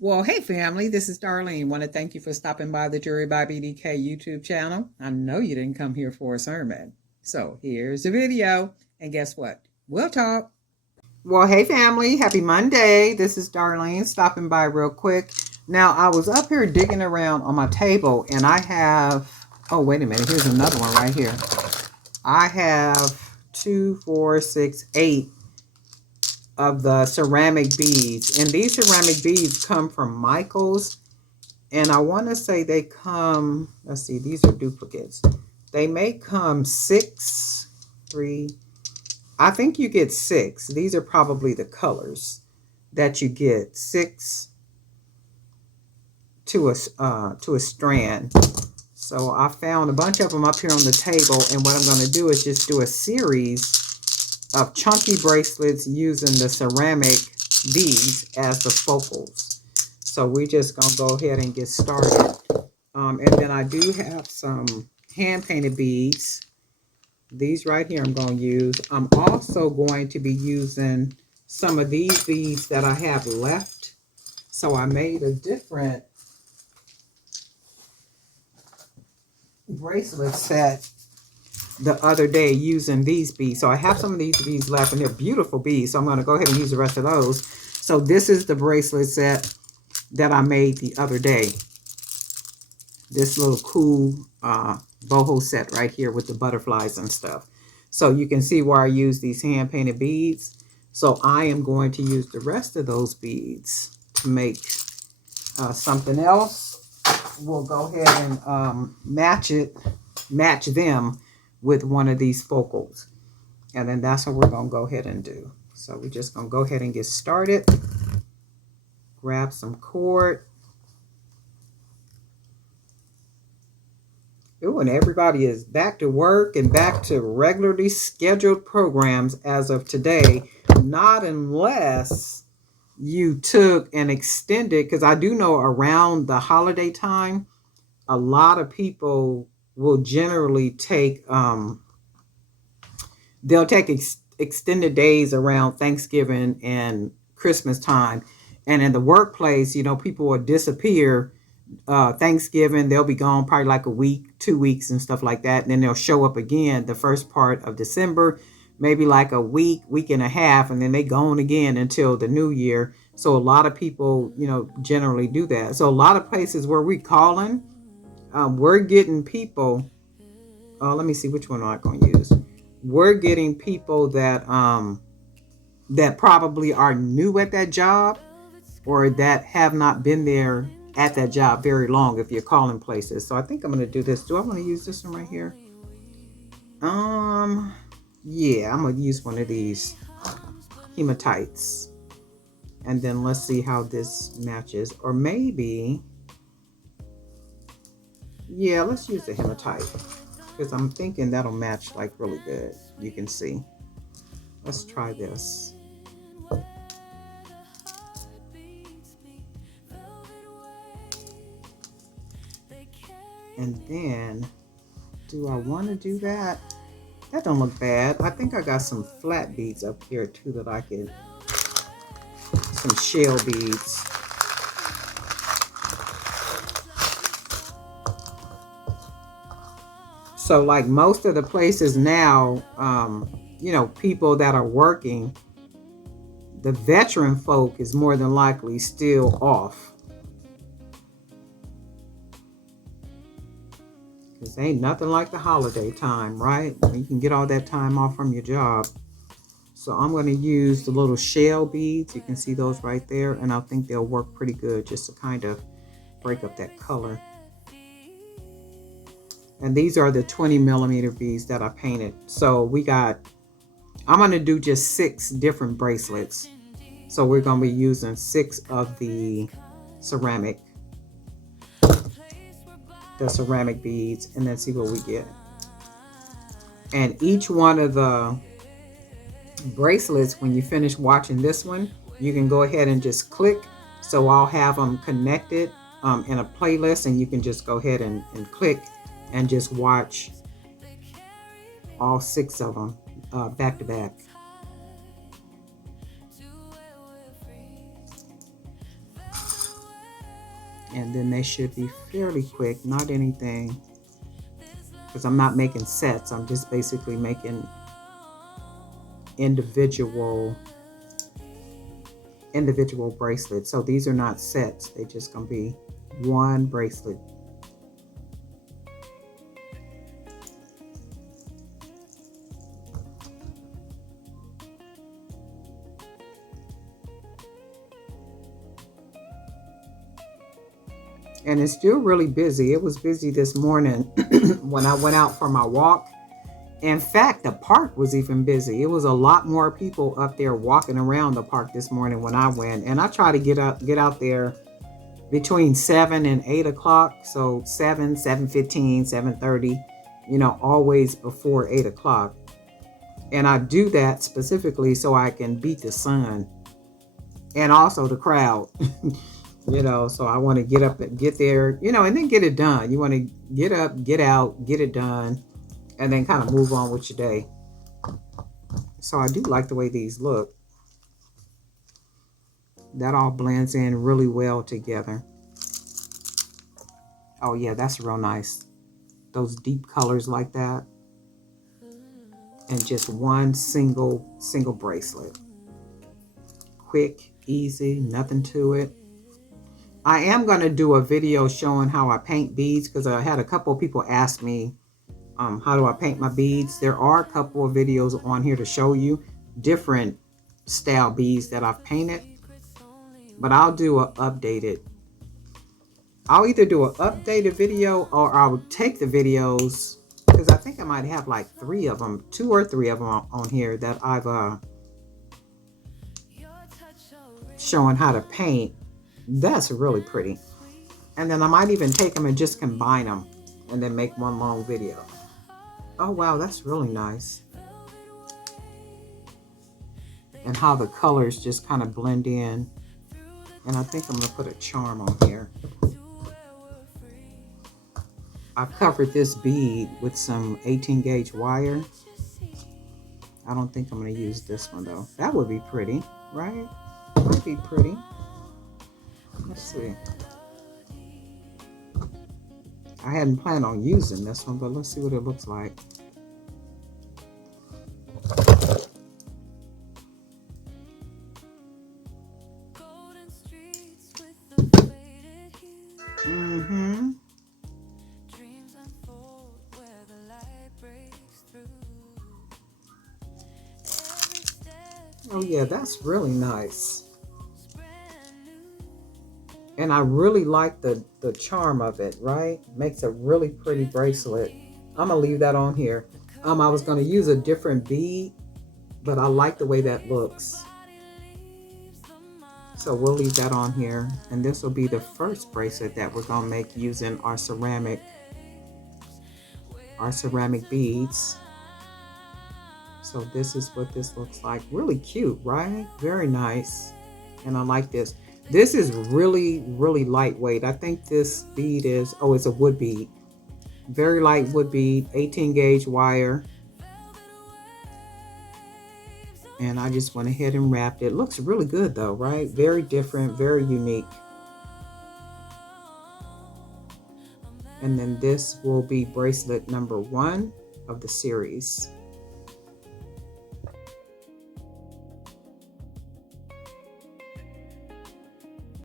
Well, hey family, this is Darlene. Want to thank you for stopping by the Jury by BDK YouTube channel. I know you didn't come here for a sermon. So here's the video. And guess what? We'll talk. Well, hey family, happy Monday. This is Darlene stopping by real quick. Now, I was up here digging around on my table and I have, oh, wait a minute. Here's another one right here. I have 2, 4, 6, 8 of the ceramic beads, and these ceramic beads come from Michael's, and I want to say they come, let's see, these are duplicates. They may come 6, 3, I think you get 6. These are probably the colors that you get, 6 to a strand. So I found a bunch of them up here on the table, and what I'm going to do is just do a series of chunky bracelets using the ceramic beads as the focals. So we're just going to go ahead and get started. And then I do have some hand painted beads. These right here I'm going to use. I'm also going to be using some of these beads that I have left. So I made a different bracelet set the other day using these beads. So I have some of these beads left, and they're beautiful beads. So I'm going to go ahead and use the rest of those. So this is the bracelet set that I made the other day. This little cool boho set right here with the butterflies and stuff. So you can see where I use these hand painted beads. So I am going to use the rest of those beads to make something else. We'll go ahead and match them with one of these focals, and then that's what we're going to go ahead and do. So we're just going to go ahead and get started. Grab some cord. Ooh, and everybody is back to work and back to regularly scheduled programs as of today, not unless you took an extended, because I do know around the holiday time a lot of people will generally take they'll take extended days around Thanksgiving and Christmas time. And in the workplace, you know, people will disappear Thanksgiving. They'll be gone probably like a week, 2 weeks and stuff like that. And then they'll show up again the first part of December, maybe like a week, week and a half, and then they gone again until the new year. So a lot of people, you know, generally do that. So a lot of places where we calling, we're getting people. Let me see, which one am I going to use? We're getting people that that probably are new at that job, or that have not been there at that job very long if you're calling places. So I think I'm going to do this. Do I want to use this one right here? Yeah, I'm going to use one of these hematites. And then let's see how this matches. Or maybe, yeah, let's use the hematite, because I'm thinking that'll match like really good. You can see. Let's try this. And then, do I want to do that? That don't look bad. I think I got some flat beads up here too that I could, some shell beads. So like most of the places now, you know, people that are working, the veteran folk is more than likely still off. Because ain't nothing like the holiday time, right? You can get all that time off from your job. So I'm going to use the little shell beads. You can see those right there. And I think they'll work pretty good just to kind of break up that color. And these are the 20mm beads that I painted. So we got, I'm going to do just 6 different bracelets. So we're going to be using 6 of the ceramic beads, and then see what we get. And each one of the bracelets, when you finish watching this one, you can go ahead and just click. So I'll have them connected in a playlist, and you can just go ahead and click and just watch all 6 of them back to back. And then they should be fairly quick, not anything, because I'm not making sets. I'm just basically making individual bracelets. So these are not sets. They're just going to be one bracelet. And it's still really busy. It was busy this morning when I went out for my walk. In fact, the park was even busy. It was a lot more people up there walking around the park this morning when I went. And I try to get out there between 7 and 8 o'clock. So 7, 7:15, 7:30, always before 8 o'clock. And I do that specifically so I can beat the sun and also the crowd. So I want to get up and get there, and then get it done. You want to get up, get out, get it done, and then kind of move on with your day. So I do like the way these look. That all blends in really well together. Oh yeah, that's real nice. Those deep colors like that. And just one single bracelet. Quick, easy, nothing to it. I am going to do a video showing how I paint beads, because I had a couple of people ask me, how do I paint my beads? There are a couple of videos on here to show you different style beads that I've painted, but I'll do an updated. I'll either do an updated video, or I'll take the videos, because I think I might have like 2 or 3 of them on here that I've showing how to paint. That's really pretty. And then I might even take them and just combine them and then make one long video. Oh wow, that's really nice. And how the colors just kind of blend in. And I think I'm going to put a charm on here. I've covered this bead with some 18 gauge wire. I don't think I'm going to use this one though. That would be pretty, right? Might be pretty. Let's see. I hadn't planned on using this one, but let's see what it looks like. Mm-hmm. Oh yeah, that's really nice. And I really like the charm of it, right? Makes a really pretty bracelet. I'm gonna leave that on here. I was gonna use a different bead, but I like the way that looks. So we'll leave that on here. And this will be the first bracelet that we're gonna make using our ceramic beads. So this is what this looks like. Really cute, right? Very nice. And I like this. This is really, really lightweight. I think this bead is, it's a wood bead. Very light wood bead, 18 gauge wire. And I just went ahead and wrapped it. Looks really good though, right? Very different, very unique. And then this will be bracelet number 1 of the series.